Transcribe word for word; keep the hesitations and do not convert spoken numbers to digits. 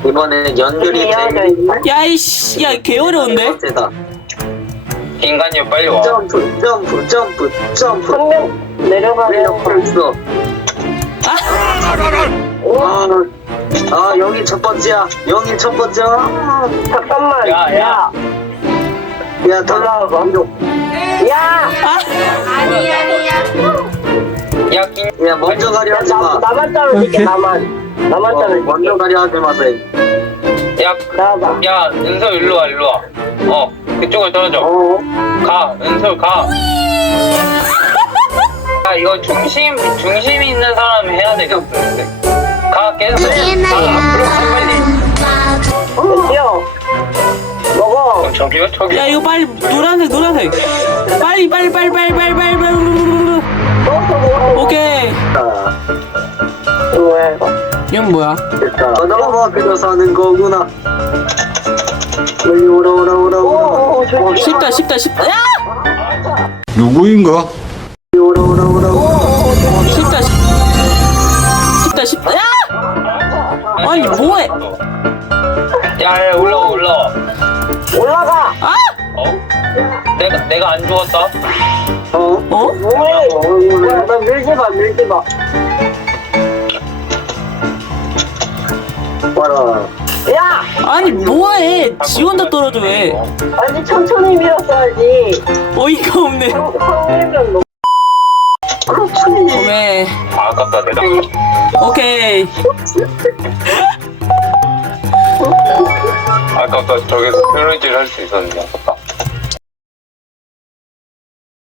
이번에 연결이 된 야이씨, 야, 개 어려운데? 번째다. 인간이 빨리 와. 점프, 점프, 점프, 점프. 한 명 내려가면 레이어 있어. 아, 아, 여기 첫 번째야. 여기 첫 번째야. 잠깐만. 야, 야. 야, 야, 더 나와봐. 야, 아니 아니야. 야, 긴. 야, 먼저 가려 하지 나, 마. 나만 떨어질게. 나만. 나만 어, 떨어질게. 먼저 가려 하지 마세요. 야, 나와봐. 야, 은서 일로 와, 일로 와. 어, 그쪽으로 떨어져. 어, 가, 은서 가. 야, 이거 중심, 중심 있는 사람이 해야 되겠는데. 가, 계속. 가, 앞으로 가, 빨리. 뛰어. 먹어. 어, 저기요, 저기. 야, 이거 빨리, 노란색, 노란색. 빨리, 빨리, 빨리, 빨리, 빨리, 빨리, 빨리. 먹었어, 먹었어. 오케이. 됐다. 뭐야, 이거. 이건 뭐야? 됐다. 너가 그려서 하는 거구나. 빨리 오라, 오라, 오라, 오라. 오, 오, 저기. 쉽다, 쉽다, 쉽다. 야! 누구인가? 빨리 오라, 오라, 오라, 오라. 쉽다, 쉽- 쉽다, 쉽다. 야! 아니, 뭐해? 야, 야, 올라와, 올라와. 올라가. 아! 어? 내가, 내가 안 죽었다? 어? 어? 뭐해? 뭐야, 나 밀지 마, 밀지 마. 봐라. 야! 아니, 뭐해? 지 혼자 떨어져, 왜? 아니, 천천히 밀었어야지. 어이가 없네. 확 밀면 너. 왜? 아, 아깝다, 내가. 오케이. 아깝다, 저기서 표현질 할 수 있었는데, 아깝다.